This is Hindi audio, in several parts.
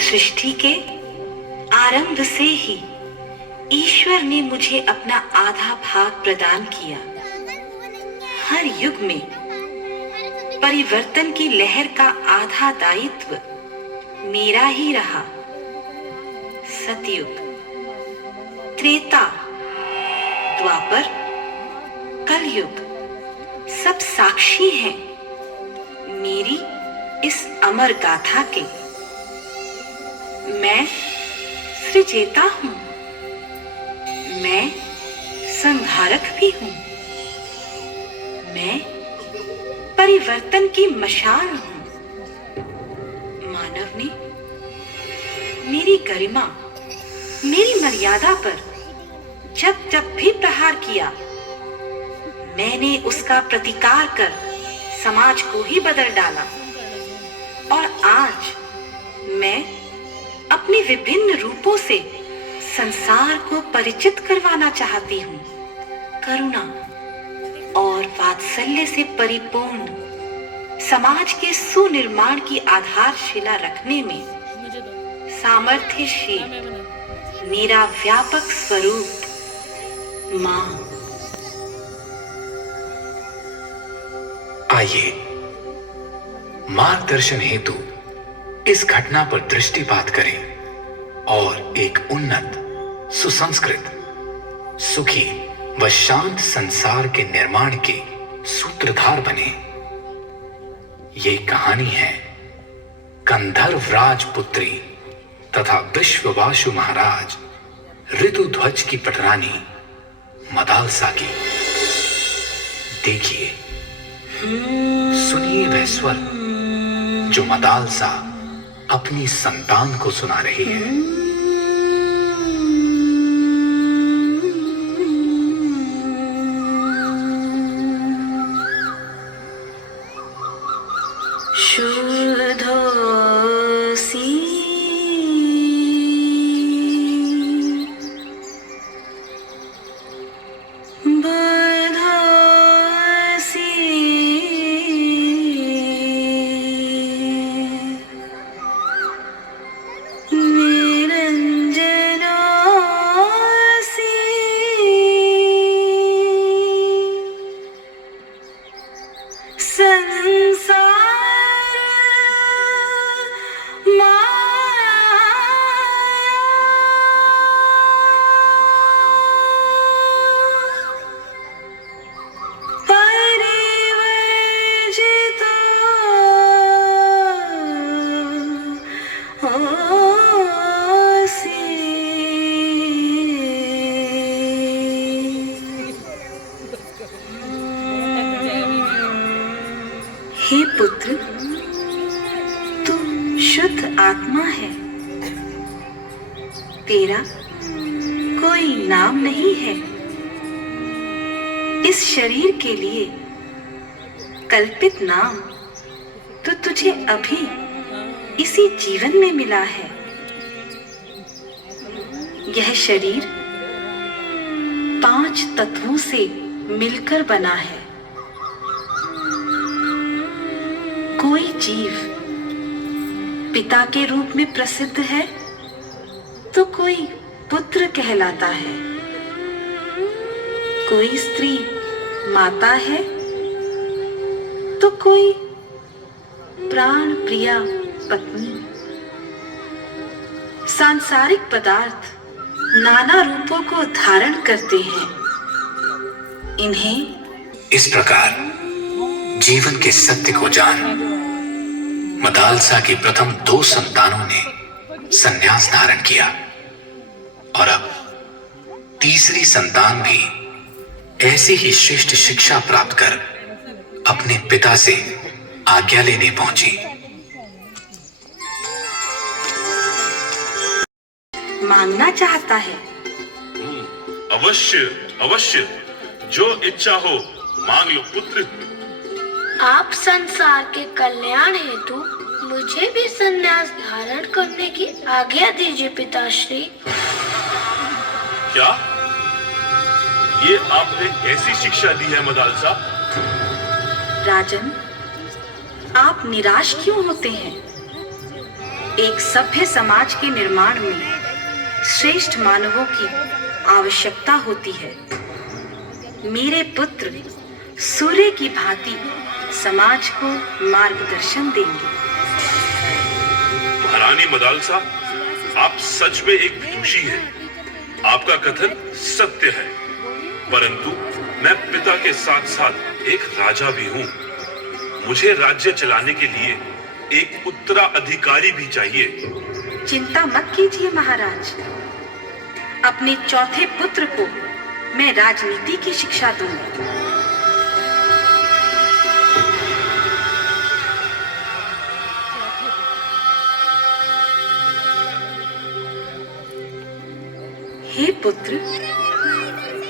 सृष्टि के आरंभ से ही ईश्वर ने मुझे अपना आधा भाग प्रदान किया। हर युग में परिवर्तन की लहर का आधा दायित्व मेरा ही रहा। सतयुग, त्रेता, द्वापर, कलयुग सब साक्षी हैं मेरी इस अमर गाथा के। मैं सृजेता हूँ, मैं संहारक भी हूँ, मैं परिवर्तन की मशाल हूँ। मानव ने मेरी गरिमा, मेरी मर्यादा पर जब जब भी प्रहार किया, मैंने उसका प्रतिकार कर समाज को ही बदल डाला। और आज मैं अपने विभिन्न रूपों से संसार को परिचित करवाना चाहती हूँ। करुणा और वात्सल्य से परिपूर्ण समाज के सुनिर्माण की आधारशिला रखने में सामर्थ्यशील मेरा व्यापक स्वरूप माँ। आइए मार्गदर्शन हेतु इस घटना पर दृष्टिपात करें और एक उन्नत, सुसंस्कृत, सुखी व शांत संसार के निर्माण के सूत्रधार बने। ये कहानी है गंधर्व राजपुत्री तथा विश्ववासु महाराज ऋतुध्वज की पटरानी मदालसा की। देखिए, सुनिए वह स्वर जो मदालसा अपनी संतान को सुना रही है। हे पुत्र, तू शुद्ध आत्मा है। तेरा कोई नाम नहीं है। इस शरीर के लिए कल्पित नाम तो तुझे अभी इसी जीवन में मिला है। यह शरीर 5 तत्वों से मिलकर बना है। कोई जीव पिता के रूप में प्रसिद्ध है तो कोई पुत्र कहलाता है। कोई स्त्री माता है तो कोई प्राण प्रिया पत्नी। सांसारिक पदार्थ नाना रूपों को धारण करते हैं। इन्हें इस प्रकार जीवन के सत्य को जान मदालसा की प्रथम 2 संतानों ने संन्यास धारण किया और अब तीसरी संतान भी ऐसी ही श्रेष्ठ शिक्षा प्राप्त कर अपने पिता से आज्ञा लेने पहुंची। मांगना चाहता है। अवश्य अवश्य, जो इच्छा हो मांग लो पुत्र। आप संसार के कल्याण हेतु मुझे भी संन्यास धारण करने की आज्ञा दीजिए पिताश्री। क्या ये आपने ऐसी शिक्षा दी है मदालसा? राजन, आप निराश क्यों होते हैं? एक सभ्य समाज के निर्माण में श्रेष्ठ मानवों की आवश्यकता होती है। मेरे पुत्र सूर्य की भांति समाज को मार्गदर्शन देंगे। महारानी मदालसा, आप सच में एक विदुषी हैं। आपका कथन सत्य है, परंतु मैं पिता के साथ साथ एक राजा भी हूँ। मुझे राज्य चलाने के लिए एक उत्तराधिकारी भी चाहिए। चिंता मत कीजिए महाराज, अपने चौथे पुत्र को मैं राजनीति की शिक्षा दूंगी। हे पुत्र,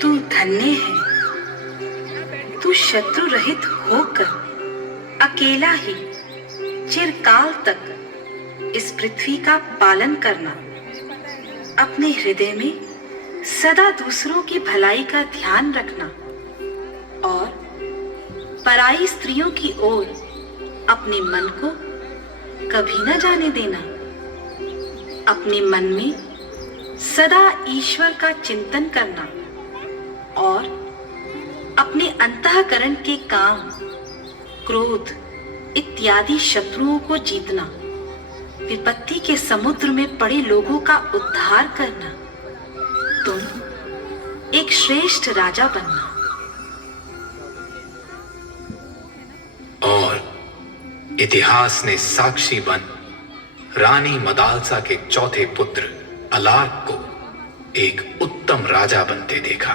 तू धन्य है। तू शत्रु रहित होकर अकेला ही चिरकाल तक इस पृथ्वी का पालन करना, अपने हृदय में सदा दूसरों की भलाई का ध्यान रखना और पराई स्त्रियों की ओर अपने मन को कभी न जाने देना। अपने मन में सदा ईश्वर का चिंतन करना और अपने अंतःकरण के काम, क्रोध इत्यादि शत्रुओं को जीतना, विपत्ति के समुद्र में पड़े लोगों का उद्धार करना, तुम एक श्रेष्ठ राजा बनना। और इतिहास ने साक्षी बन रानी मदालसा के चौथे पुत्र अलार्क को एक उत्तम राजा बनते देखा।